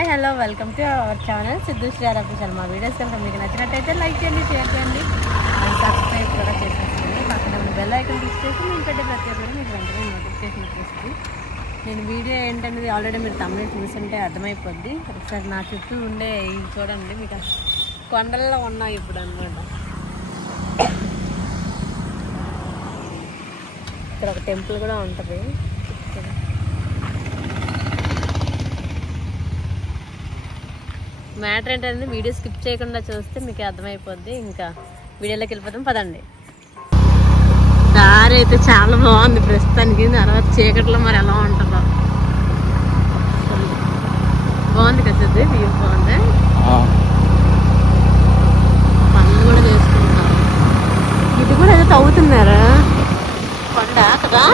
Hi hello welcome to our channel Siddhu Sri R official. మా videos కనుక మీకు నచ్చినట్టయితే లైక్ చేయండి, షేర్ చేయండి అండ్ సబ్స్క్రైబ్ కూడా చేసేసుకోండి. పక్కన ఉన్న బెల్ ఐకాన్ క్లిక్ చేసి నేను పెట్టే ప్రతి ఒక్కరు మీకు వెంటనే నోటిఫికేషన్ వచ్చేస్తుంది. నేను వీడియో ఏంటనేది ఆల్రెడీ మీరు తమిళ చూస్తుంటే అర్థమైపోద్ది. ఒకసారి నా చుట్టూ ఉండే ఇవి చూడండి, మీకు కొండల్లో ఉన్నాయి ఇప్పుడు అన్నమాట. ఇక్కడ ఒక టెంపుల్ కూడా ఉంటుంది. మ్యాటర్ ఏంటంటే వీడియో స్కిప్ చేయకుండా చూస్తే మీకు అర్థమైపోద్ది. ఇంకా వీడియోలోకి వెళ్ళిపోతాం, పదండి. దారి అయితే చాలా బాగుంది ప్రస్తుతానికి. తర్వాత చీకట్లో మరి ఎలా ఉంటుందో. బాగుంది కదా, వ్యూ బాగుంది. పనులు కూడా చేసుకుంటారు. ఇది కూడా ఏదో తవ్వుతున్నారా కొండ కదా.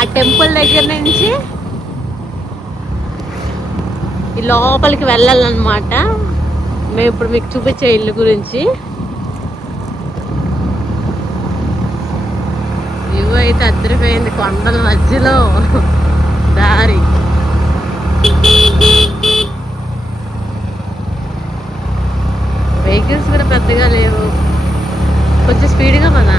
ఆ టెంపుల్ దగ్గర నుంచి ఈ లోపలికి వెళ్ళాలన్నమాట. మేము ఇప్పుడు మీకు చూపించే ఇల్లు గురించి. వ్యూ అయితే అద్దరిపోయింది, కొండల మధ్యలో దారి. వెహికల్స్ కూడా పెద్దగా లేవు, కొంచెం స్పీడ్గా పదా.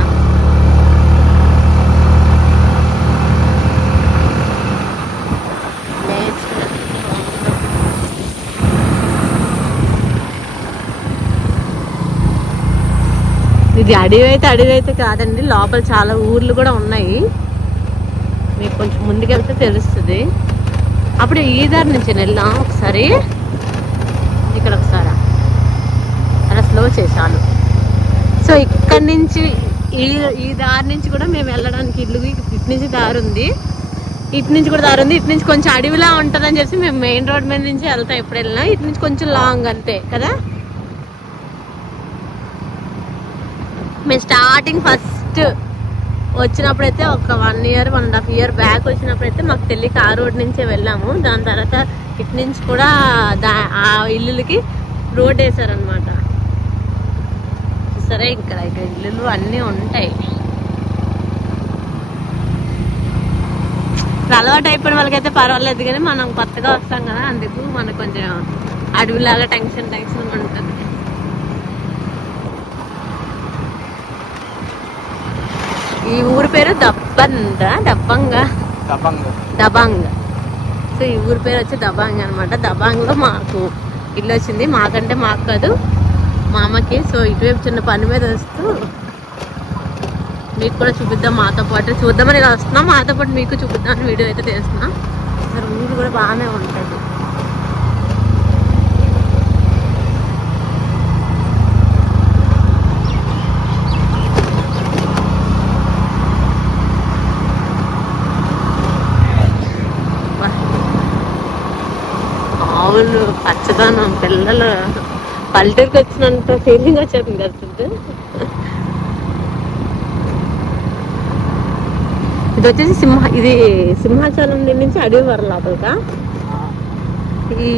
ఇది అడవి అయితే కాదండి, లోపల చాలా ఊర్లు కూడా ఉన్నాయి. మీకు కొంచెం ముందుకెళ్తే తెలుస్తుంది. అప్పుడు ఈ దారి నుంచి వెళ్దాం ఒకసారి. ఇక్కడ ఒకసారి అలా స్లో చేశాను. సో ఇక్కడ నుంచి ఈ దారి నుంచి కూడా మేము వెళ్ళడానికి ఇల్లు ఇటు నుంచి దారి ఉంది, ఇటు నుంచి కూడా దారి ఉంది. ఇటు నుంచి కొంచెం అడవిలా ఉంటుందని చెప్పి మేము మెయిన్ రోడ్ మీద నుంచి వెళ్తాం ఎప్పుడు వెళ్ళినా. ఇటు నుంచి కొంచెం లాంగ్ అంతే కదా. మేము స్టార్టింగ్ ఫస్ట్ వచ్చినప్పుడైతే ఒక 1 year 1.5 year బ్యాక్ వచ్చినప్పుడైతే మాకు తెలియక ఆ రోడ్ నుంచే వెళ్ళాము. దాని తర్వాత ఇటు నుంచి కూడా ఆ ఇల్లులకి రోడ్ వేసారనమాట. సరే, ఇక్కడ ఇల్లులు అన్నీ ఉంటాయి. అలవాటు అయిపోయిన వాళ్ళకైతే పర్వాలేదు, కానీ మనం కొత్తగా వస్తాం కదా, అందుకు మనకు కొంచెం అడవిలాగా టెన్షన్ ఉంటుంది. ఈ ఊరి పేరు దబంగ్. సో ఈ ఊరి పేరు వచ్చి దబాంగ్ అనమాట. దబాంగ్ లో మాకు ఇల్లు వచ్చింది. మాకంటే మాకు కాదు, మా అమ్మకి. సో ఇటువైపు చిన్న పని మీద వస్తూ మీకు కూడా చూపిద్దాం, మాతో పాటు చూద్దామని వస్తున్నాం. మాతో పాటు మీకు చూపిద్దామని వీడియో అయితే చేస్తున్నాం. అసలు ఊరు కూడా బాగానే ఉంటుంది. ఆవులు, పచ్చదనం, పిల్లలు, పల్లెటూరుకి వచ్చినంత ఫీలింగ్ వచ్చేది కదా. ఇది వచ్చేసి ఇది సింహాచలం నుంచి అడవివరం లోపలికా. ఈ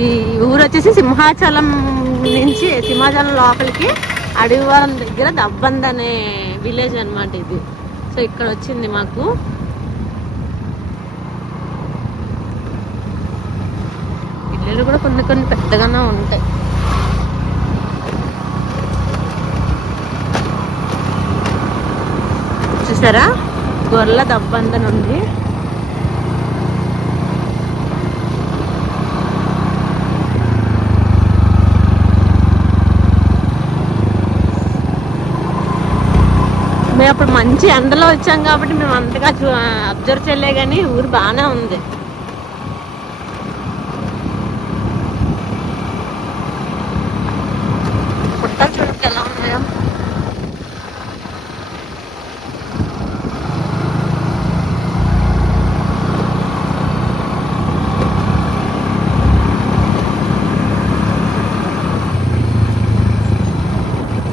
ఊరు వచ్చేసి సింహాచలం లోపలికి అడవివరం దగ్గర దబ్బంద్ అనే విలేజ్ అనమాట ఇది. సో ఇక్కడ వచ్చింది మాకు. ఇల్లు కూడా కొన్ని పెద్దగానే ఉంటాయి. చూసారా, గొర్రెల దబ్బందని ఉంది. మేము అప్పుడు మంచి ఎండలో వచ్చాం కాబట్టి మేము అంతగా అబ్జర్వ్ చేయలే, కానీ ఊరు బాగానే ఉంది. చూడండి ఎలా ఉన్నాయో.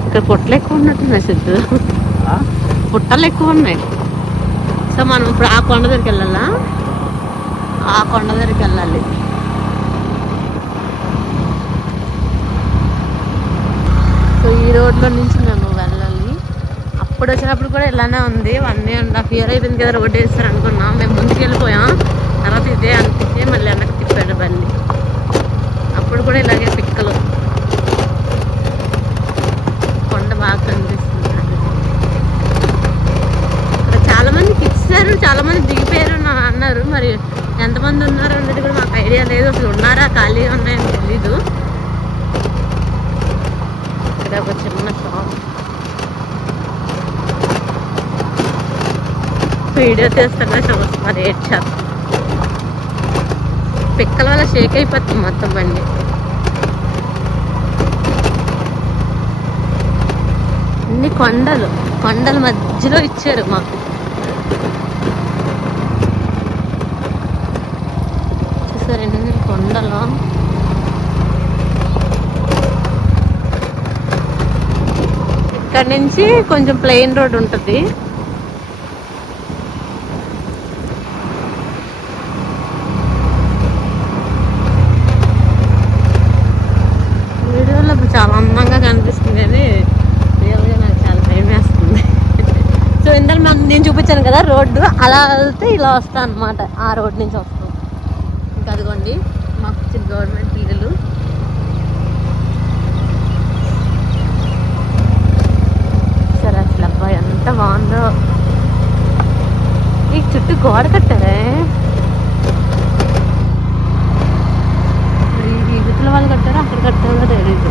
ఇక్కడ పుట్టలు ఎక్కువ ఉన్నట్టున్నాయి సిద్ధు, పుట్టలు ఎక్కువ ఉన్నాయి. సో మనం ఇప్పుడు ఆ కొండ దగ్గరికి వెళ్ళాలా, ఆ కొండ దగ్గరికి వెళ్ళాలి. సో ఈ రోడ్లో నుంచి మేము వెళ్ళాలి. అప్పుడు వచ్చినప్పుడు కూడా ఇలానే ఉంది. 1.5 year అయిపోయింది కదా రోడ్డు వేస్తారు అనుకున్నాం. మేము ముందుకు వెళ్ళిపోయాం, తర్వాత ఇదే అనిపించి మళ్ళీ వెనక్కి తిప్పాడు బండి. అప్పుడు కూడా ఇలాగే పిక్కలు, కొండ బాగా కనిపిస్తుంది. ఇక్కడ చాలా మందికి ఇచ్చారు, చాలా మంది దిగిపోయారు అన్నారు. మరి ఎంతమంది ఉన్నారు అన్నది కూడా మాకు ఐడియా లేదు. అసలు ఉన్నారా ఖాళీగా ఉన్నాయని తెలీదు. ఇక్కడ ఒక చిన్న షాప్, వీడియో చేస్తున్నా చూస్తున్నారు ఏడ్చారు. పిక్కల వల్ల షేక్ అయిపోతుంది మొత్తం బండి. అన్ని కొండల మధ్యలో ఇచ్చారు మాకు. చూసారు ఎన్ని కొండలు. ఇక్కడ నుంచి కొంచెం ప్లెయిన్ రోడ్ ఉంటుంది. వీడియోలో చాలా అందంగా కనిపిస్తుంది, అని రియల్గా నాకు చాలా భయం వేస్తుంది. సో ఇందాక నేను చూపించాను కదా రోడ్డు, అలా వెళ్తే ఇలా వస్తాను అనమాట. ఆ రోడ్ నుంచి వస్తాం. ఇంకా అదిగోండి మాకు వచ్చిన గవర్నమెంట్ ఇల్లులు. సరే అసలు అబ్బాయి ఎంత బాగుందో. ఈ చుట్టూ గోడ కట్టారే, ఇగుతుల వాళ్ళు కట్టారో అక్కడ కట్టారో తెలీదు.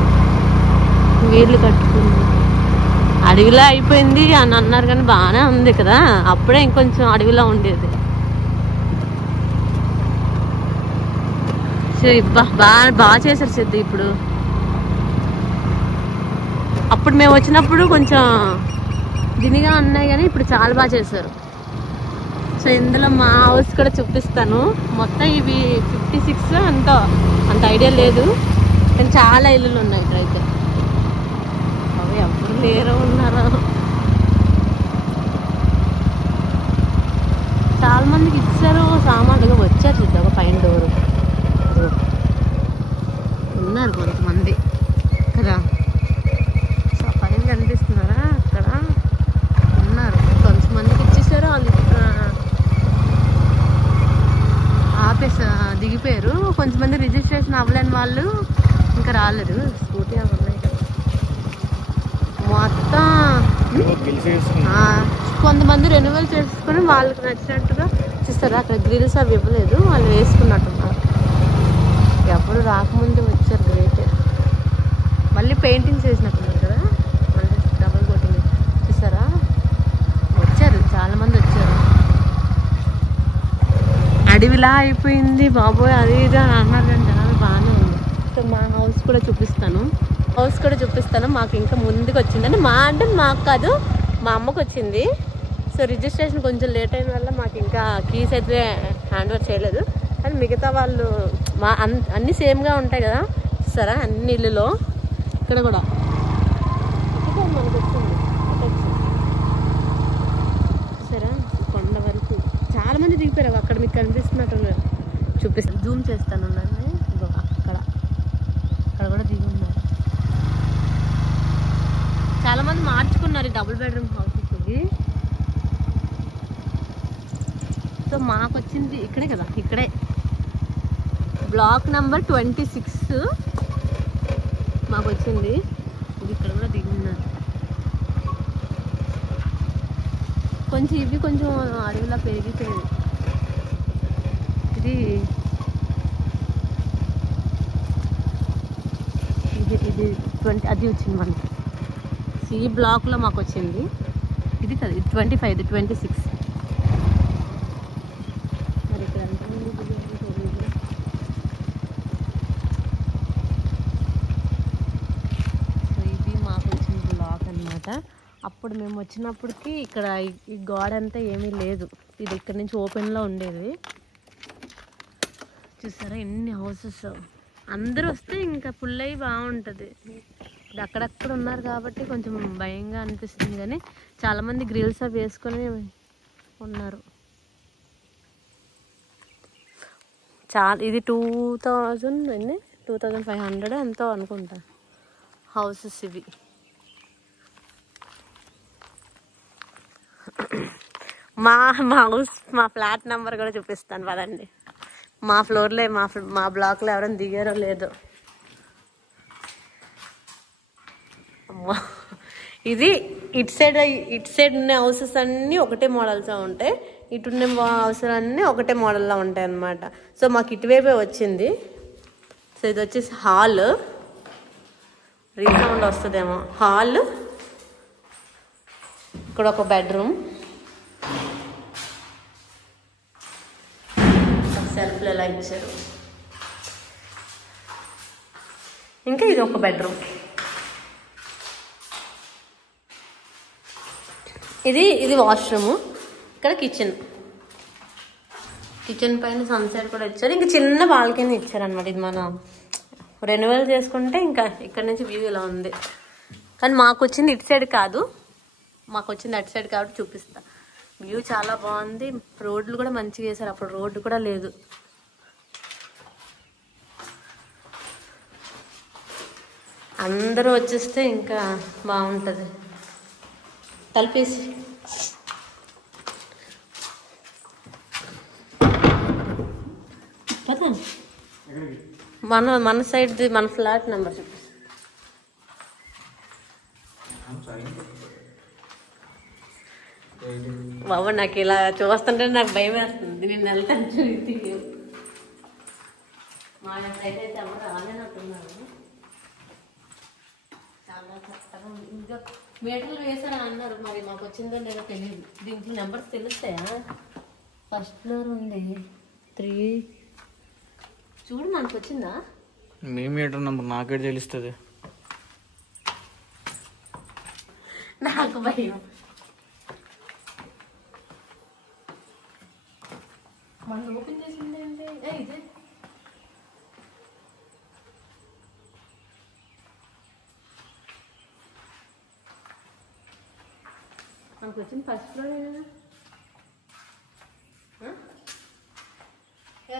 వీళ్ళు కట్టుకుంది. అడవిలో అయిపోయింది అని అన్నారు కానీ బాగానే ఉంది కదా. అప్పుడే ఇంకొంచెం అడవిలో ఉండేది. బాగా చేశారు సిద్ధు. ఇప్పుడు అప్పుడు మేము వచ్చినప్పుడు కొంచెం దినిగా ఉన్నాయి కానీ ఇప్పుడు చాలా బాగా చేశారు. సో ఇందులో మా హౌస్ కూడా చూపిస్తాను. మొత్తం ఇవి 56 అంత ఐడియా లేదు, కానీ చాలా ఇల్లులు ఉన్నాయి ఇక్కడైతే. అవి ఎవరు లేరో ఉన్నారో. చాలా మందికి ఇచ్చారు, సామాన్లుగా వచ్చారు. చూద్దాం ఒక పైన డోరు ఉన్నారు కొంతమంది కదా. సో పైన కనిపిస్తున్నారా, అక్కడ ఉన్నారు. కొంతమందికి ఇచ్చేసారు, వాళ్ళు దిగిపోయారు. కొంతమంది రిజిస్ట్రేషన్ అవ్వలేని వాళ్ళు ఇంకా రాలేదు. స్కూటీ అవ్వలేదు మొత్తం. కొంతమంది రెన్యువల్ చేసుకుని వాళ్ళకి నచ్చినట్టుగా చూస్తారు. అక్కడ గ్రిల్స్ అవి ఇవ్వలేదు, వాళ్ళు వేసుకున్నట్టున్నారు. ఎప్పుడు రాకముందు వచ్చారు, గ్రేట్. మళ్ళీ పెయింటింగ్స్ వేసినట్టున్నారు కదా, మళ్ళీ డబుల్ కోటింగ్ చూసారా. వచ్చారు, చాలా మంది వచ్చారు. అడవిలా అయిపోయింది బాబోయ్, అది ఇది అని అన్నారు కానీ చాలా బాగానే ఉంది. సో మా హౌస్ కూడా చూపిస్తాను. మాకు ఇంకా ముందుకు వచ్చిందండి. అంటే మాకు కాదు, మా అమ్మకు వచ్చింది. సో రిజిస్ట్రేషన్ కొంచెం లేట్ అయిన వల్ల మాకు ఇంకా కీస్ అయితే హ్యాండ్ ఓవర్ చేయలేదు. కానీ మిగతా వాళ్ళు అన్నీ సేమ్గా ఉంటాయి కదా. చూసారా అన్ని ఇల్లులో. ఇక్కడ కూడా మనకు వచ్చింది. చూసారా కొండ వరకు చాలా మంది దిగిపోయారు. అక్కడ మీకు కనిపిస్తున్నట్టు చూపిస్తాను, జూమ్ చేస్తాను. అక్కడ కూడా దిగి ఉన్నారు. చాలా మంది మార్చుకున్నారు డబుల్ బెడ్రూమ్ హౌసెస్ ఇవి. సో మాకు వచ్చింది ఇక్కడే కదా, ఇక్కడే బ్లాక్ నెంబర్ 26 మాకు వచ్చింది. ఇది ఇక్కడ కూడా దిగి ఉన్నారు. కొంచెం ఇవి కొంచెం అడవిలా పెరిగిపోయింది. ఇది ఇది 20 అది వచ్చింది మనకి. ఈ బ్లాక్లో మాకు వచ్చింది. ఇది కదా, ఇది 25, ఇది 26. మరి ఇక్కడ ఎంతమంది తెలియదు. సో ఇది మాకు వచ్చిన బ్లాక్ అన్నమాట. అప్పుడు మేము వచ్చినప్పటికి ఇక్కడ ఈ గోడ అంతా ఏమీ లేదు. ఇది ఇక్కడ నుంచి ఓపెన్లో ఉండేది. చూసారా ఎన్ని హౌసెస్. అందరూ వస్తే ఇంకా ఫుల్ అయ్యి బాగుంటుంది. ఇది అక్కడక్కడ ఉన్నారు కాబట్టి కొంచెం భయంగా అనిపిస్తుంది, కానీ చాలామంది గ్రిల్స్ అవి వేసుకొని ఉన్నారు. ఇది 2500 ఎంతో అనుకుంటా హౌసెస్ ఇవి. మా హౌస్ మా ఫ్లాట్ నెంబర్ కూడా చూపిస్తాను పదండి. మా ఫ్లోర్లో మా బ్లాక్లో ఎవరైనా దిగారో లేదో. అమ్మా ఇది ఇటు సైడ్ ఉన్న హౌసెస్ అన్నీ ఒకటే మోడల్స్ ఉంటాయి, ఇటున్న హౌసెస్ అన్నీ ఒకటే మోడల్లో ఉంటాయి అన్నమాట. సో మాకు ఇటువైపే వచ్చింది. సో ఇది వచ్చేసి హాల్, రీసౌండ్ వస్తుందేమో. హాల్, ఇక్కడ ఒక బెడ్రూమ్, సెల్ఫ్లు ఎలా ఇచ్చారు. ఇంకా ఇది ఒక బెడ్రూమ్. ఇది వాష్రూమ్. ఇక్కడ కిచెన్ పైన సన్సెట్ కూడా ఇచ్చారు. ఇంకా చిన్న బాల్కనీ ఇచ్చారు అనమాట. ఇది మనం రెన్యువల్ చేసుకుంటే ఇంకా ఇక్కడ నుంచి వ్యూ ఇలా ఉంది. కానీ మాకు వచ్చింది ఇటు సైడ్ కాదు, మాకు వచ్చింది అటు సైడ్ కాబట్టి చూపిస్తా. వ్యూ చాలా బాగుంది. రోడ్లు కూడా మంచిగా వేసారు, అప్పుడు రోడ్డు కూడా లేదు. అందరూ వచ్చేస్తే ఇంకా బాగుంటుంది. తలుపేసి పదా మన సైడ్ మన ఫ్లాట్ నెంబర్ చూపిస్తా. బాబా నాకు ఇలా చూస్తుంటే నాకు భయం వేస్తుంది. నేను వెళ్తాను ఇంటికి. మా సైడ్ అయితే ఎవరు రాలేనట్టున్నారు. చాలా చక్కగా ఉంది. ఇంకా మీటర్లు వేసారని అన్నారు, మరి మాకు వచ్చిందో లేదో తెలియదు. దీంట్లో నెంబర్స్ తెలుస్తాయా? ఫస్ట్ ఫ్లోర్ ఉంది 3. చూడు మనకు వచ్చిందా? మీ మీటర్ నెంబర్ నాకే తెలుస్తుంది. నాకు భయం. మనం ఓపెన్ చేసింది ఏంటి? ఇదే మనకు వచ్చింది ఫస్ట్ ఫ్లోర్ కదా.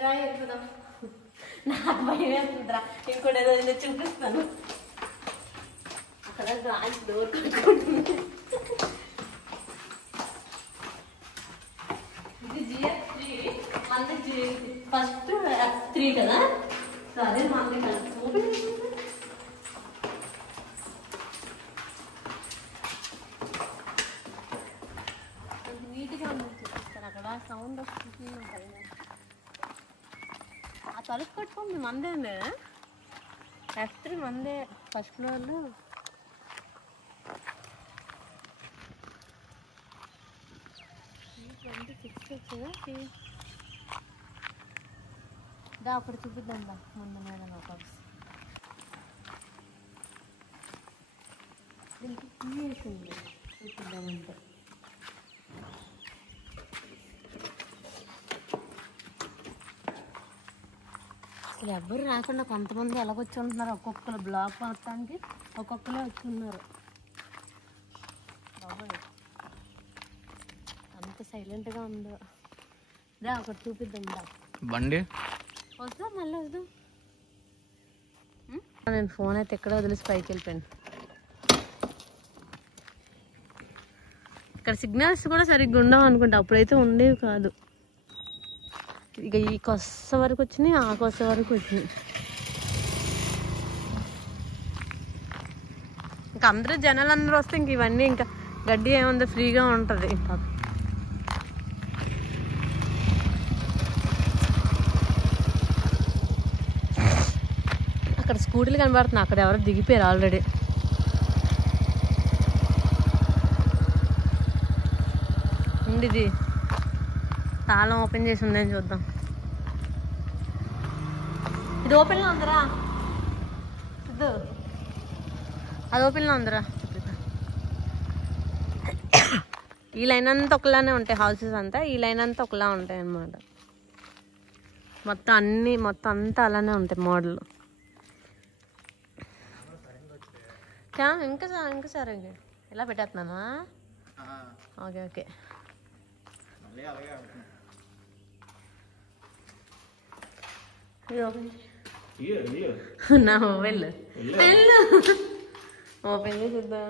రాయి వెళ్ళిపోదాం. నాకు భయం వేస్తుందిరా. ఇంకోటి ఏదో చూపిస్తాను. అక్కడ గ్రాండ్ డోర్ కట్టుకుంటుంది. ఇది GF3, మనది ఫస్ట్ F3 కదా. సో అదే మనది ఓపెన్ నీట్గా ఉంది. చూపిస్తాను. అక్కడ సౌండ్ వస్తుంది. ఆ తలుపు కట్టుకుంది మందే. F3 మందే ఫస్ట్ ఫ్లోర్లో. దా అక్కడ చూపిద్దాం. ముందు మీద ఒక వేసింది చూపిద్దామంటే. అసలు ఎవ్వరు రాకుండా కొంతమంది ఎలాగొచ్చి ఉంటున్నారు. ఒక్కొక్కరు బ్లాక్ మొత్తానికి ఒక్కొక్కరే వచ్చి ఉన్నారు. బాబోయ్ అంత సైలెంట్గా ఉందో. దా అక్కడ చూపిద్దాం. దా బండి వద్దాం, మళ్ళీ వద్దాం. నేను ఫోన్ అయితే ఎక్కడ వదిలేసి పైకి వెళ్ళిపోయాను. ఇక్కడ సిగ్నల్స్ కూడా సరిగ్గా ఉండవు అనుకుంటా, అప్పుడైతే ఉండేవి కాదు. ఇక ఈ కొస్స వరకు వచ్చినాయి, ఆ కొస్స వరకు వచ్చినాయి. ఇంకా అందరూ జనాలు అందరూ వస్తే ఇంక ఇవన్నీ ఇంకా గడ్డి ఏముందో ఫ్రీగా ఉంటుంది. ఇంకా అక్కడ స్కూటీలు కనబడుతున్నాయి. అక్కడ ఎవరో దిగిపోయారు ఆల్రెడీ. ఇది తాళం ఓపెన్ చేసి ఉందని చూద్దాం. ఇది ఓపెన్లో ఉందిరా. అది ఓపెన్లో ఉందిరా. ఈ లైన్ అంతా ఒకలానే ఉంటాయి హౌసెస్ అంతా. ఈ లైన్ అంతా ఒకలా ఉంటాయి అన్నమాట. మొత్తం అంతా అలానే ఉంటాయి మోడల్. ఇంకా సరే ఎలా పెట్టేస్తున్నానా? Okay okay. నా మొబైల్ ఓపెన్ చేసి చూద్దాం.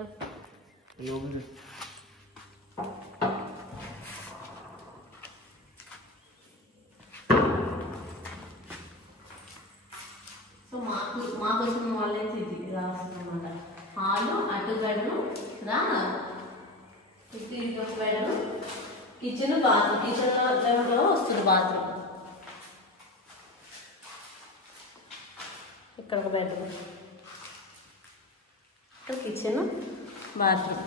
మాకు వచ్చిన వాళ్ళైతే ఇది ఇలా వస్తుందన్నమాట. హాలు, అటు బెడ్రూమ్, ఇటు ఇది ఒక బెడ్రూమ్, కిచెన్, బాత్రూమ్. కిచెన్లో వస్తుంది బాత్రూమ్. ఇక్కడ ఒక బెడ్రూమ్, ఇక్కడ కిచెన్, బాత్రూమ్.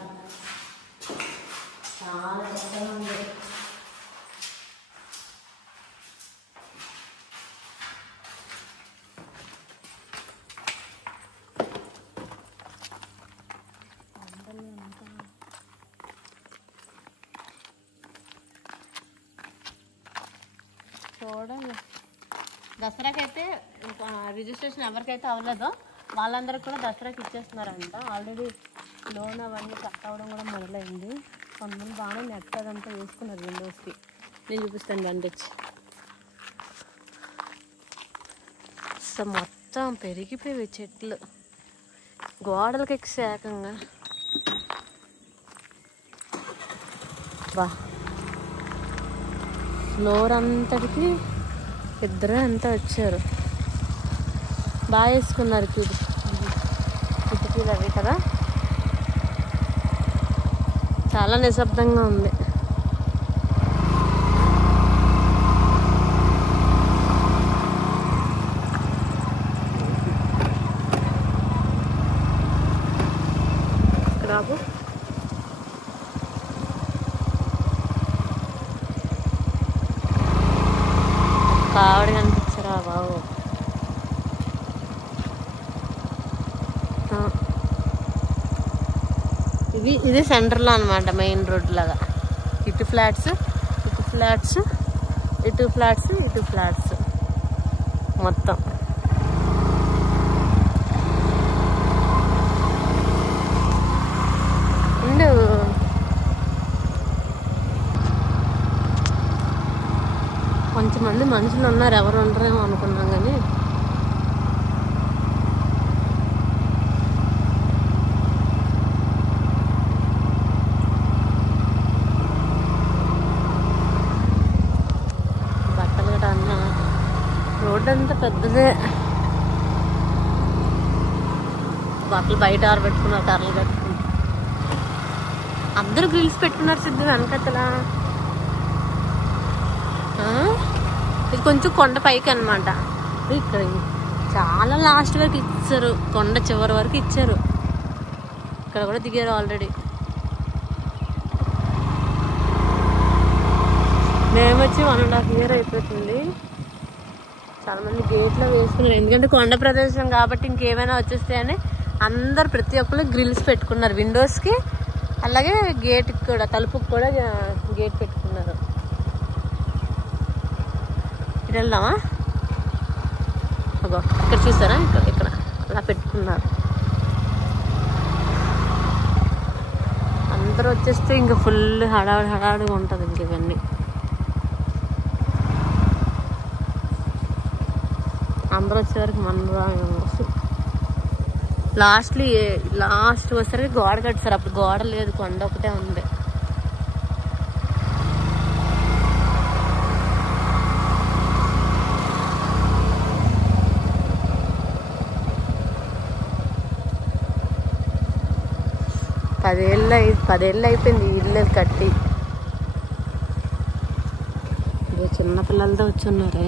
చాలా చక్కగా ఉంది. చూడండి, దసరాకైతే రిజిస్ట్రేషన్ ఎవరికైతే అవ్వలేదో వాళ్ళందరికీ కూడా దసరాకి ఇచ్చేస్తున్నారంట. ఆల్రెడీ లోన్ అవన్నీ కట్ అవ్వడం కూడా మొదలైంది. కొంతమంది బాగానే నెట్ అదంతా వేసుకున్నారు విండోస్కి. నేను చూపిస్తాను బండి వచ్చి. అసలు మొత్తం పెరిగిపోయి చెట్లు గోడలకి ఏకంగా. బా ఫ్లోర్ అంతటికి ఇద్దరే అంతా వచ్చారు. బాగా వేసుకున్నారు కిటికీలు అవి కదా. చాలా నిశ్శబ్దంగా ఉంది. రాబు కావడ కనిపించరా బాబు. ఇది సెంటర్లో అనమాట, మెయిన్ రోడ్ లాగా. ఇటు ఫ్లాట్స్, ఇటు ఫ్లాట్స్, ఇటు ఫ్లాట్స్, ఇటు ఫ్లాట్స్ మొత్తం. కొంతమంది మనుషులు ఉన్నారు, ఎవరు ఉండరేమో అనుకున్నాం కానీ బట్టలు గట్రా అన్న రోడ్డు అంతా పెద్దదే. బట్టలు బయట ఆరబెట్టుకున్నారు, కర్రలు కట్టుకున్నారు. అందరూ గ్రిల్స్ పెట్టుకున్నారు సిద్ధు వెనకతలా. ఇది కొంచెం కొండ పైకి అనమాట. ఇక్కడ చాలా లాస్ట్ వరకు ఇచ్చారు, కొండ చివరి వరకు ఇచ్చారు. ఇక్కడ కూడా దిగారు ఆల్రెడీ. మేము వచ్చి 1.5 year అయిపోతుంది. చాలా మంది గేట్లో వేసుకున్నారు, ఎందుకంటే కొండ ప్రదేశం కాబట్టి ఇంకేమైనా వచ్చేస్తాయని అందరు ప్రతి ఒక్కరు గ్రిల్స్ పెట్టుకున్నారు విండోస్కి. అలాగే గేట్కి కూడా, తలుపుకి కూడా గేట్ పెట్టుకున్నారు. వెళ్దామా? అగో ఇక్కడ చూసారా, ఇక్కడ అలా పెట్టుకున్నారు. అందరూ వచ్చేస్తే ఇంక ఫుల్ హడావిడిగా ఉంటుంది ఇంక ఇవన్నీ. అందరూ వచ్చేవరకు మన లాస్ట్ వచ్చేసరికి గోడ కట్టారు. అప్పుడు గోడ లేదు, కొండ ఒకటే ఉంది. పదేళ్ళు అయిపోయింది ఇల్లు కట్టి. చిన్నపిల్లలతో వచ్చున్నారే.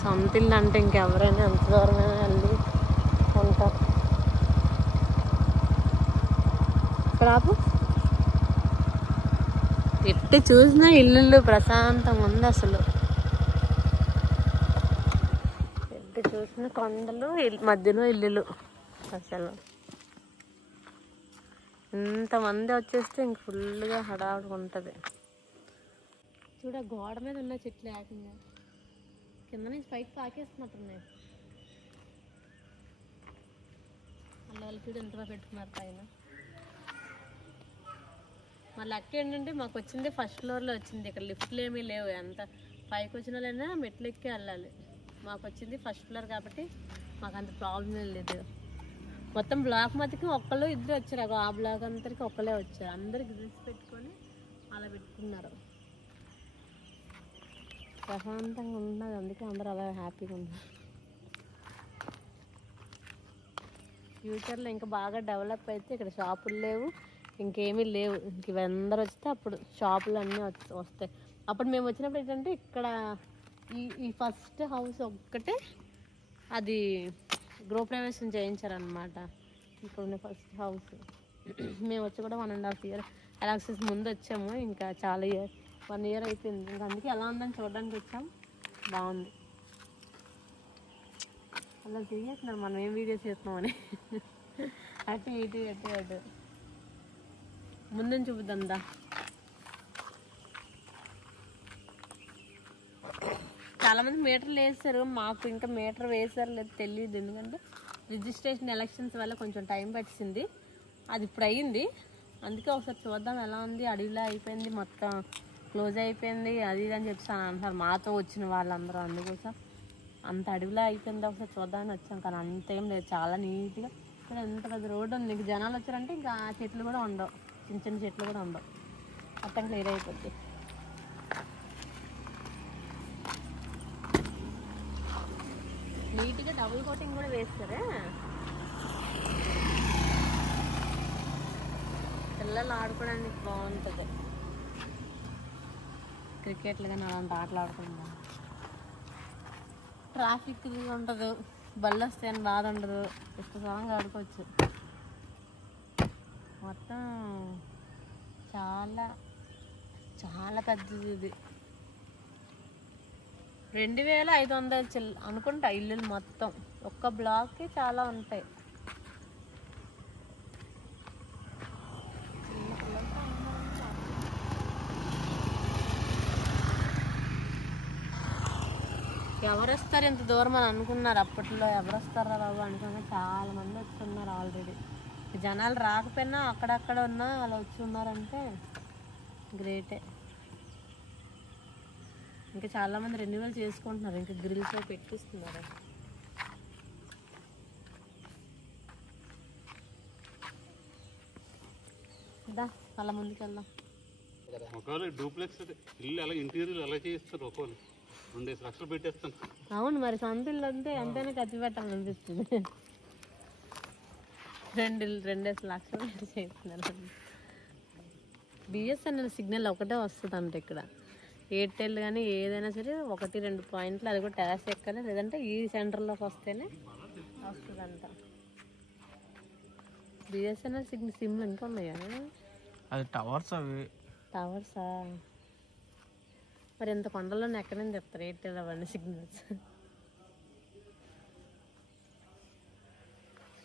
సొంత ఇల్లు అంటే ఇంకెవరైనా ఎంత దూరమైనా వెళ్ళి ఉంటారు. రాపు ఎట్టి చూసినా ఇల్లు ప్రశాంతంగా ఉంది. అసలు ఎట్టి చూసినా కొండలు, మధ్యలో ఇల్లులు. అసలు ఇంతమంది వచ్చేస్తే ఇంక ఫుల్గా హడావుడిగా ఉంటుంది. చూడ గోడ మీద ఉన్న చెట్లు ఏకంగా కింద నుంచి పైకి పాకేస్తున్నట్టున్నాయి. వాళ్ళు చూడు ఎంత పెట్టుకున్నారు పైన. మా లక్ ఏంటంటే మాకు వచ్చింది ఫస్ట్ ఫ్లోర్లో వచ్చింది. ఇక్కడ లిఫ్ట్లు ఏమీ లేవు. ఎంత పైకి వచ్చిన వాళ్ళైనా మెట్లు ఎక్కి వెళ్ళాలి. మాకు వచ్చింది ఫస్ట్ ఫ్లోర్ కాబట్టి మాకు అంత ప్రాబ్లం లేదు. మొత్తం బ్లాక్ మధ్యకి ఒక్కళ్ళు ఇద్దరు వచ్చారు, ఆ బ్లాక్ అందరికి ఒక్కలే వచ్చారు. అందరు గ్రిల్స్ పెట్టుకొని అలా పెట్టుకున్నారు. ప్రశాంతంగా ఉన్నది, అందుకే అందరూ అలా హ్యాపీగా ఉన్నారు. ఫ్యూచర్లో ఇంకా బాగా డెవలప్ అయితే ఇక్కడ షాపులు లేవు, ఇంకేమీ లేవు. ఇంక ఇవందరూ వస్తే అప్పుడు షాపులు అన్నీ వస్తాయి. అప్పుడు మేము వచ్చినప్పుడు ఏంటంటే ఇక్కడ ఈ ఫస్ట్ హౌస్ ఒక్కటే అది గృహప్రవేశం చేయించారనమాట. ఇక్కడ ఉన్న ఫస్ట్ హౌస్ మేము వచ్చి కూడా 1.5 year ఎలక్షన్స్ ముందు వచ్చాము. ఇంకా చాలా 1 year అయిపోయింది. ఇంకా అందుకే ఎలా ఉందని చూడడానికి వచ్చాం. బాగుంది. అలా తిరిగేస్తున్నారు, మనం ఏం వీడియోస్ చేస్తున్నామని. అటు ఇటు అటు అటు ముందని చూపుద్దా. చాలామంది మీటర్లు వేస్తారు, మాకు ఇంకా మీటర్ వేసారు లేదు తెలియదు. ఎందుకంటే రిజిస్ట్రేషన్ ఎలక్షన్స్ వల్ల కొంచెం టైం పట్టింది. అది ఇప్పుడు అయ్యింది, అందుకే ఒకసారి చూద్దాం ఎలా ఉంది. అడవిలో అయిపోయింది, మొత్తం క్లోజ్ అయిపోయింది, అది ఇది అని చెప్పి అంటారు మాతో వచ్చిన వాళ్ళందరూ. అందుకోసం అంత అడవిలో అయిపోయింది, ఒకసారి చూద్దామని వచ్చాం. కానీ అంత ఏం లేదు, చాలా నీట్గా. ఇక్కడ ఎంత పెద్ద రోడ్డు ఉంది. ఇంక జనాలు వచ్చారంటే ఇంకా చెట్లు కూడా ఉండవు, చిన్న చిన్న చెట్లు కూడా ఉండవు, మొత్తం క్లియర్ అయిపోద్ది. నీట్గా డబుల్ కోటింగ్ కూడా వేస్తారే. పిల్లలు ఆడుకోవడానికి బాగుంటుంది. క్రికెట్లు కానీ అలాంటి ఆటలు ఆడుకుంటాం. ట్రాఫిక్ ఉండదు, బళ్ళు వస్తాయని బాధ ఉండదు, ఇష్టంగా ఆడుకోవచ్చు. మొత్తం చాలా చాలా పెద్దది ఇది. 2500 అనుకుంటా ఇల్లులు మొత్తం. ఒక్క బ్లాక్కి చాలా ఉంటాయి. ఎవరు వస్తారు ఇంత దూరం అని అనుకున్నారు అప్పట్లో. ఎవరు వస్తారా బాబు అనుకున్నా, చాలా మంది వస్తున్నారు ఆల్రెడీ. జనాలు రాకపోయినా అక్కడక్కడ ఉన్నా అలా వచ్చి ఉన్నారంటే గ్రేటే. ఇంకా చాలామంది రెన్యువల్ చేసుకుంటున్నారు, ఇంకా గ్రిల్స్లో పెట్టిస్తున్నారు. అలా ముందుకు వెళ్దాం. డూప్లెక్స్ ఇల్లు అలా ఇంటీరియర్ అలా చేస్తారు, ఒకవేళ 2 లక్షలు పెట్టేస్తాను. అవును మరి, సొంత ఇల్లు అంతే ఎంతైనా ఖర్చు పెట్టాలనిపిస్తుంది. 2 లక్షలు చేస్తున్నారు. బిఎస్ఎన్ఎల్ సిగ్నల్ ఒకటే వస్తుందంట ఇక్కడ. ఎయిర్టెల్ కానీ ఏదైనా సరే 1-2 పాయింట్లు, అది కూడా టెరాస్ ఎక్కాలి, లేదంటే ఈ సెంటర్లోకి వస్తేనే వస్తుందంట. బిఎస్ఎన్ఎల్ సిమ్లు ఇంకా ఉన్నాయా? అది టవర్స్, అవి టవర్సా? మరి ఇంత కొండల్లో ఎక్కడ నుంచి చెప్తారు ఎయిర్టెల్ అవన్నీ సిగ్నల్స్?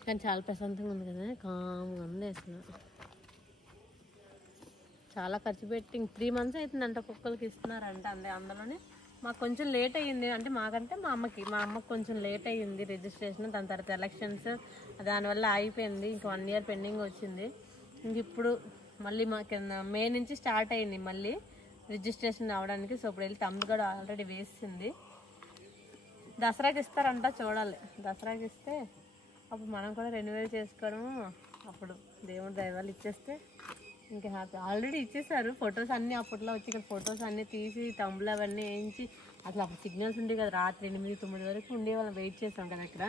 కానీ చాలా ప్రశాంతంగా ఉంది కదా, కామ్గా ఉంది అసలు. చాలా ఖర్చు పెట్టి 3 months అవుతుందంట ఒక్కొక్కరికి ఇస్తున్నారంట. అందులోనే మాకు కొంచెం లేట్ అయ్యింది. అంటే మాకంటే మా అమ్మకి కొంచెం లేట్ అయ్యింది రిజిస్ట్రేషన్. దాని తర్వాత ఎలక్షన్స్, దానివల్ల అయిపోయింది. ఇంక 1 year పెండింగ్ వచ్చింది. ఇంక ఇప్పుడు మళ్ళీ మాకు మే నుంచి స్టార్ట్ అయింది మళ్ళీ రిజిస్ట్రేషన్ అవ్వడానికి. సో ఇప్పుడు వెళ్ళి తమ్ముడు కూడా ఆల్రెడీ వేసింది. దసరాకి ఇస్తారంట, చూడాలి. దసరాకి ఇస్తే అప్పుడు మనం కూడా రెన్యువల్ చేసుకోవడము. అప్పుడు దేవుడి దైవాలు ఇచ్చేస్తే ఇంకా హ్యాపీ. ఆల్రెడీ ఇచ్చేసారు ఫొటోస్ అన్నీ. అప్పట్లో వచ్చి ఇక్కడ ఫొటోస్ అన్నీ తీసి తమ్ముళ్ళు అవన్నీ వేయించి, అసలు అప్పుడు సిగ్నల్స్ ఉండేవి కదా, రాత్రి 8-9 వరకు ఉండేవాళ్ళం, వెయిట్ చేస్తాం కదా ఇక్కడ.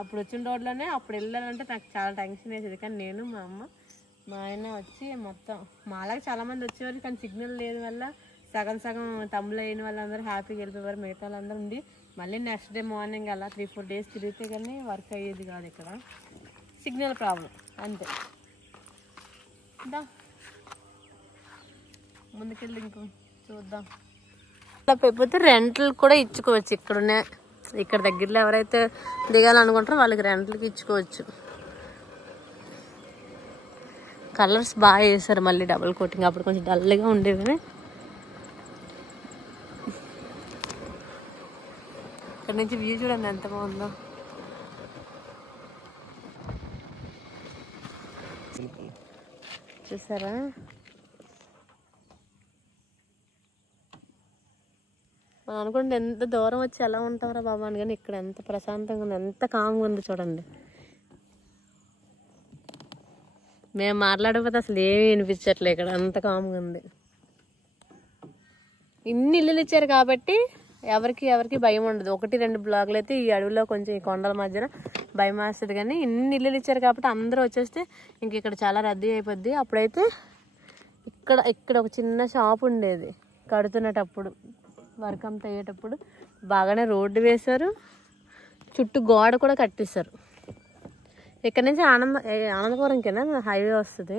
అప్పుడు వచ్చిన రోడ్లోనే అప్పుడు వెళ్ళాలంటే నాకు చాలా టెన్షన్ వేసేది. కానీ నేను, మా అమ్మ, మా ఆయన వచ్చి మొత్తం మాలాగా చాలామంది వచ్చేవారు. కానీ సిగ్నల్ లేదు వల్ల సగం తమ్ముళ్ళు అయిన వాళ్ళందరూ హ్యాపీగా వెళ్ళిపోయేవారు. మిగతా వాళ్ళందరూ ఉండి మళ్ళీ నెక్స్ట్ డే మార్నింగ్ అలా 3-4 days తిరిగితే కానీ వర్క్ అయ్యేది కాదు ఇక్కడ. సిగ్నల్ ప్రాబ్లం అంతే. ముందుకెళ్ళి ఇంకో చూద్దాం. లేకపోతే రెంట్లు కూడా ఇచ్చుకోవచ్చు. ఇక్కడ దగ్గరలో ఎవరైతే దిగాలనుకుంటారో వాళ్ళకి రెంట్లకి ఇచ్చుకోవచ్చు. కలర్స్ బాగా వేసారు మళ్ళీ, డబుల్ కోటింగ్. అప్పుడు కొంచెం డల్గా ఉండేవి. ఇక్కడ నుంచి వ్యూ చూడండి ఎంత బాగుందో. చూసారా? అనుకోండి ఎంత దూరం వచ్చి ఎలా ఉంటారా బాబా అని, కానీ ఇక్కడ ఎంత ప్రశాంతంగా ఉంది, ఎంత కామ్గా ఉంది చూడండి. మేము మాట్లాడకపోతే అసలు ఏమీ వినిపించట్లే, ఇక్కడ అంత కామ్గా ఉంది. ఇన్ని ఇల్లులు ఇచ్చారు కాబట్టి ఎవరికి భయం ఉండదు. 1-2 బ్లాకులు అయితే ఈ అడవిలో కొంచెం ఈ కొండల మధ్యన భయం వేస్తుంది, కానీ ఇన్ని ఇల్లులు ఇచ్చారు కాబట్టి అందరూ వచ్చేస్తే ఇంక ఇక్కడ చాలా రద్దీ అయిపోద్ది. అప్పుడైతే ఇక్కడ ఒక చిన్న షాప్ ఉండేది కడుతున్నటప్పుడు, వర్క్ అంతా అయ్యేటప్పుడు బాగానే రోడ్డు వేశారు, చుట్టూ గోడ కూడా కట్టిస్తారు. ఇక్కడ నుంచి ఆనందపురంకేనా హైవే వస్తుంది,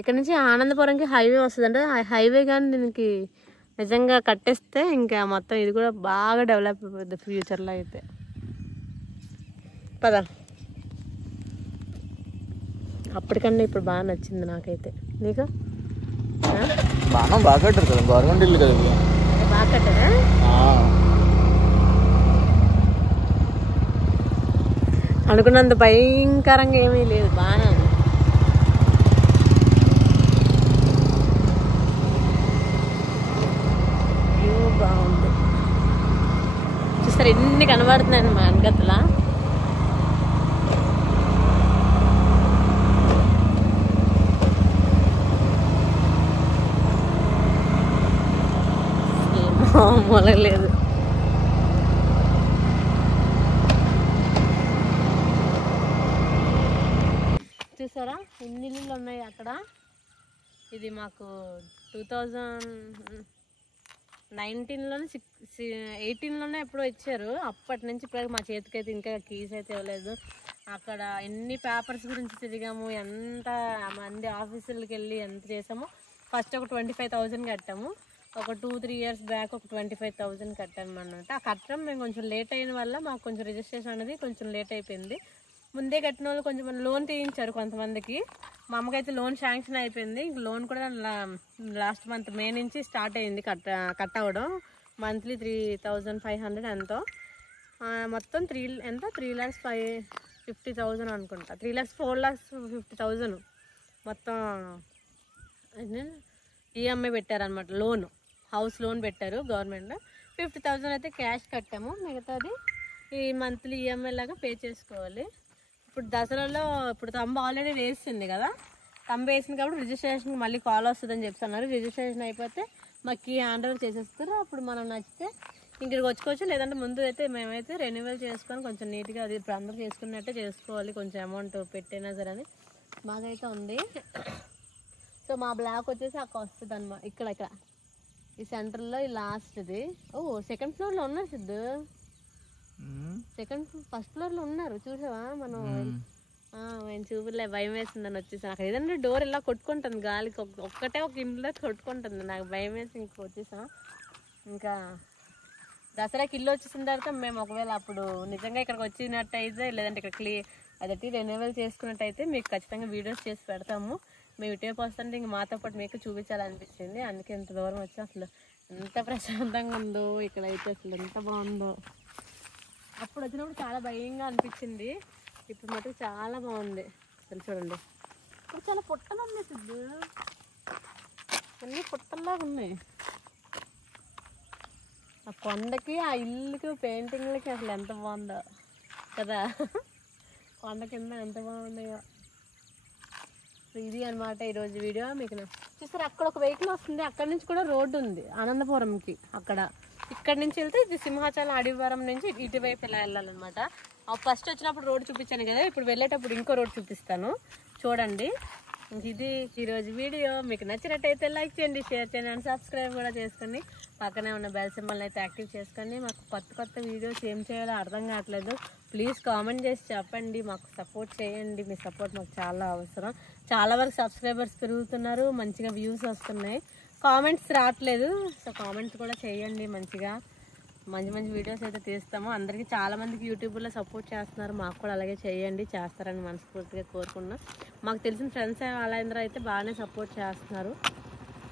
ఇక్కడ నుంచి ఆనందపురంకి హైవే వస్తుంది. అంటే హైవే కానీ దీనికి నిజంగా కట్టేస్తే ఇంకా మొత్తం ఇది కూడా బాగా డెవలప్ అయిపోద్ది ఫ్యూచర్లో అయితే. పదా అప్పటికన్నా ఇప్పుడు బాగా నచ్చింది నాకైతే. నీకు బాగా కట్టారు కదా, గవర్నమెంట్ ఇల్లు కదా, బాగా కట్టారా? అనుకున్నంత భయంకరంగా ఏమీ లేదు, బాగానే ఉంది. బాగుంది చూస్తారు, ఎన్ని కనబడుతున్నాయి మా వెనకతలా. మొలగలేదు. చూసారా ఎన్ని ఇల్లులు ఉన్నాయి అక్కడ. ఇది మాకు 2019లోనే 18లోనే ఎప్పుడో ఇచ్చారు. అప్పటి నుంచి ఇప్పుడు మా చేతికైతే ఇంకా కీస్ అయితే ఇవ్వలేదు. అక్కడ ఎన్ని పేపర్స్ గురించి తిరిగాము, ఎంత మంది ఆఫీసులకి వెళ్ళి ఎంత చేసాము. ఫస్ట్ ఒక 25,000 కట్టాము, ఒక 2-3 years బ్యాక్ ఒక 25,000 కట్టాను అన్నమాట. ఆ కట్టడం మేము కొంచెం లేట్ అయిన వల్ల మాకు కొంచెం రిజిస్ట్రేషన్ అనేది కొంచెం లేట్ అయిపోయింది. ముందే కట్టిన వాళ్ళు కొంచెం లోన్ తీయించారు కొంతమందికి. మా అమ్మకైతే లోన్ శాంక్షన్ అయిపోయింది. లోన్ కూడా లాస్ట్ మంత్ మే నుంచి స్టార్ట్ అయింది కట్ అవ్వడం. మంత్లీ 3,500 ఎంతో, మొత్తం 3,50,000 అనుకుంటా, 3,04,50,000 మొత్తం ఈఎంఐ పెట్టారనమాట. లోన్ హౌస్ లోన్ పెట్టారు గవర్నమెంట్. 50,000 అయితే క్యాష్ కట్టాము, మిగతాది ఈ మంత్లీ ఈఎంఐ లాగా పే చేసుకోవాలి. ఇప్పుడు దసరాలో ఇప్పుడు తంబ ఆల్రెడీ వేసింది కదా, తంబ వేసింది కాబట్టి రిజిస్ట్రేషన్ మళ్ళీ కాల్ వస్తుందని చెప్తున్నారు. రిజిస్ట్రేషన్ అయిపోతే మాకు కీ హ్యాండ్ ఓవర్ చేసేస్తారు. అప్పుడు మనం నచ్చితే ఇంటికి వచ్చుకోవచ్చు, లేదంటే ముందు అయితే మేమైతే రెన్యువల్ చేసుకొని కొంచెం నీట్గా అది ఇప్పుడు అందరూ చేసుకున్నట్టే చేసుకోవాలి, కొంచెం అమౌంట్ పెట్టైనా సరే అని మాకైతే ఉంది. సో మా బ్లాక్ వచ్చేసి అక్కడ వస్తుంది అన్నమాట. ఇక్కడ ఈ సెంటర్లో ఈ లాస్ట్ది. సెకండ్ ఫ్లోర్లో ఉన్నారు సిద్ధు, ఫస్ట్ ఫ్లోర్లో ఉన్నారు చూసావా మనం. నేను చూపులే, భయం వేసిందని వచ్చేసాను. అక్కడ ఏదన్నా డోర్ ఇలా కొట్టుకుంటుంది గాలికి, ఒక్కటే ఒక ఇంట్లో కొట్టుకుంటుంది, నాకు భయం వేసి ఇంక వచ్చేసాం. ఇంకా దసరాకి ఇల్లు వచ్చేసిన తర్వాత మేము ఒకవేళ అప్పుడు నిజంగా ఇక్కడికి వచ్చినట్టు అయితే, లేదంటే ఇక్కడ అదటి రెన్యువల్ చేసుకున్నట్టయితే మీకు ఖచ్చితంగా వీడియోస్ చేసి పెడతాము. మేము ఇటువైపు వస్తుంటే ఇంక మాతో పాటు మీకు చూపించాలనిపించింది, అందుకే ఇంత దూరం వచ్చి అసలు ఎంత ప్రశాంతంగా ఉందో ఇక్కడైతే, అసలు ఎంత బాగుందో. అప్పుడు వచ్చినప్పుడు చాలా భయంగా అనిపించింది, ఇప్పుడు మటుకు చాలా బాగుంది. అసలు చూడండి ఇప్పుడు చాలా పుట్టలు ఉన్నాయి సిద్ధు, అన్నీ పుట్టల్లాగా ఉన్నాయి. ఆ కొండకి ఆ ఇల్లుకి పెయింటింగ్లకి అసలు ఎంత బాగుందో కదా, కొండ కింద ఎంత బాగున్నాయో. ఇది అనమాట ఈరోజు వీడియో. మీకు చూసారు అక్కడ ఒక వెహికల్ వస్తుంది, అక్కడ నుంచి కూడా రోడ్డు ఉంది ఆనందపురంకి. ఇక్కడ నుంచి వెళ్తే ఇది సింహాచలం అడవివరం నుంచి ఇటువైపు ఇలా వెళ్ళాలన్నమాట. ఫస్ట్ వచ్చినప్పుడు రోడ్డు చూపించాను కదా, ఇప్పుడు వెళ్ళేటప్పుడు ఇంకో రోడ్డు చూపిస్తాను చూడండి. ఇది ఈరోజు వీడియో. మీకు నచ్చినట్టయితే లైక్ చేయండి, షేర్ చేయండి అండ్ సబ్స్క్రైబ్ కూడా చేసుకొని పక్కనే ఉన్న బెల్ సింబల్ని అయితే యాక్టివ్ చేసుకొని, మాకు కొత్త వీడియోస్ ఏం చేయాలో అర్థం కావట్లేదు, ప్లీజ్ కామెంట్ చేసి చెప్పండి, మాకు సపోర్ట్ చేయండి. మీ సపోర్ట్ మాకు చాలా అవసరం. చాలా వరకు సబ్స్క్రైబర్స్ పెరుగుతున్నారు, మంచిగా వ్యూస్ వస్తున్నాయి, కామెంట్స్ రావట్లేదు. సో కామెంట్స్ కూడా చేయండి, మంచి వీడియోస్ అయితే తీస్తాము. అందరికీ చాలా మందికి యూట్యూబ్లో సపోర్ట్ చేస్తున్నారు, మాకు కూడా అలాగే చేయండి, చేస్తారని మనస్ఫూర్తిగా కోరుకున్నాం. మాకు తెలిసిన ఫ్రెండ్స్ వాళ్ళందరూ అయితే బాగానే సపోర్ట్ చేస్తున్నారు.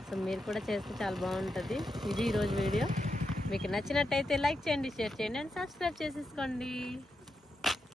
సో మీరు కూడా చేస్తే చాలా బాగుంటుంది. ఇది ఈరోజు వీడియో. మీకు నచ్చినట్టయితే లైక్ చేయండి, షేర్ చేయండి అండ్ సబ్స్క్రైబ్ చేసేసుకోండి.